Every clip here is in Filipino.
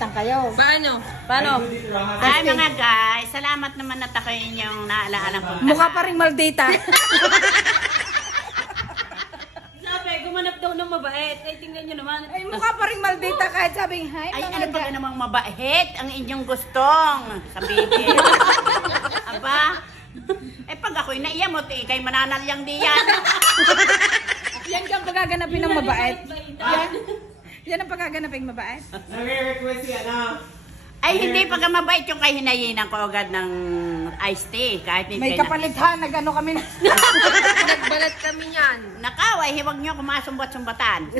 magkapitan kayo. Paano? Paano? Ay mga guys, salamat naman at ako inyong naalaala po. Mukha pa rin maldita. Sabi, gumanap daw ng mabait. Ay, tingnan nyo naman. Ay, mukha pa rin maldita kahit sabing, hi, Ay, mga ano ba namang mabait ang inyong gustong sabihin? Aba? Eh, pag ako'y naiyamot, eh, kay mananalyang diyan. Yan ang pagaganapin ng mabait. Yan ang pagaganapin mabait. Nag-request si ano? Ay, hindi pag mabait yung kay hinayinan ko agad ng iced tea. Kahit May kapalithan, nag-ano kami. Nagbalat kami yan. Nakaway, huwag nyo kumasumbat-sumbatan.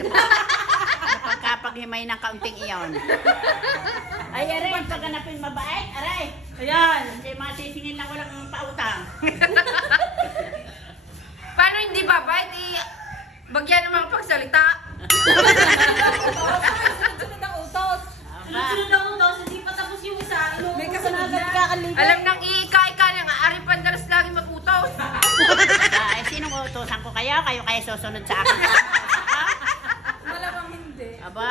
Kapag himay ng kaunting iyon. Ay, aray, yung pagganapin mabait, aray. Ayan. Hindi masisingin lang walang pautang. Paano hindi babait? Bagyan ng mga pagsalita. Sunod ang utos. Sunod ang utos, hindi pa tapos yung isa. May kasunod na. Alam nang iika-ika na nga, ari pandaras lagi mag-utos. Ay, sinong utusan ko kayo? Kayo kaya susunod sa akin. Malamang hindi. Aba?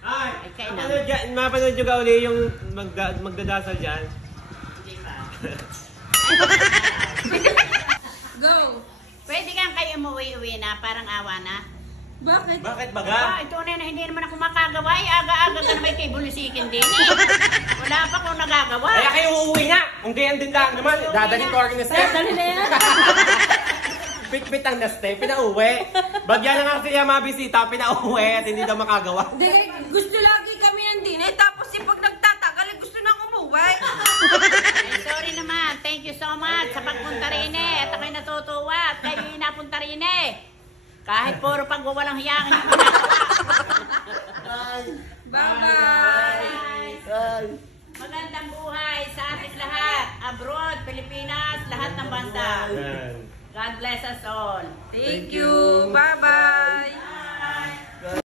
Ay, Ay, kailan? mapanood nyo ka uli yung magdadasal dyan? Hindi pa. Go. Pwede kang kayo umuwi-uwi na, parang awa na. Bakit? Bakit Ah, baga? ito na hindi naman ako makagawa. Aga-aga ka na may kibulisikin din. Wala pa akong nagagawa. Kaya kayo uuwi na! Kung gayan din lang naman, dadaling ko rin na step. Dali na yan. Bit-bit ang na step, pinauwi. Bagyan na nga siya mabisita, pinauwi at hindi daw makagawa. Hindi, gusto lagi kami nandun eh. Tapos pag nagtatagal, gusto nang umuwi. Ay, sorry naman. Thank you so much sa pagpunta rin eh. At ako'y natutuwa at kayo yung napunta rin eh. Kahit puro pagwawalang hiyangin yung Bye-bye. Bye. Magandang buhay sa ating lahat. Abroad, Pilipinas, lahat ng bansa. God bless us all. Thank you. Bye-bye.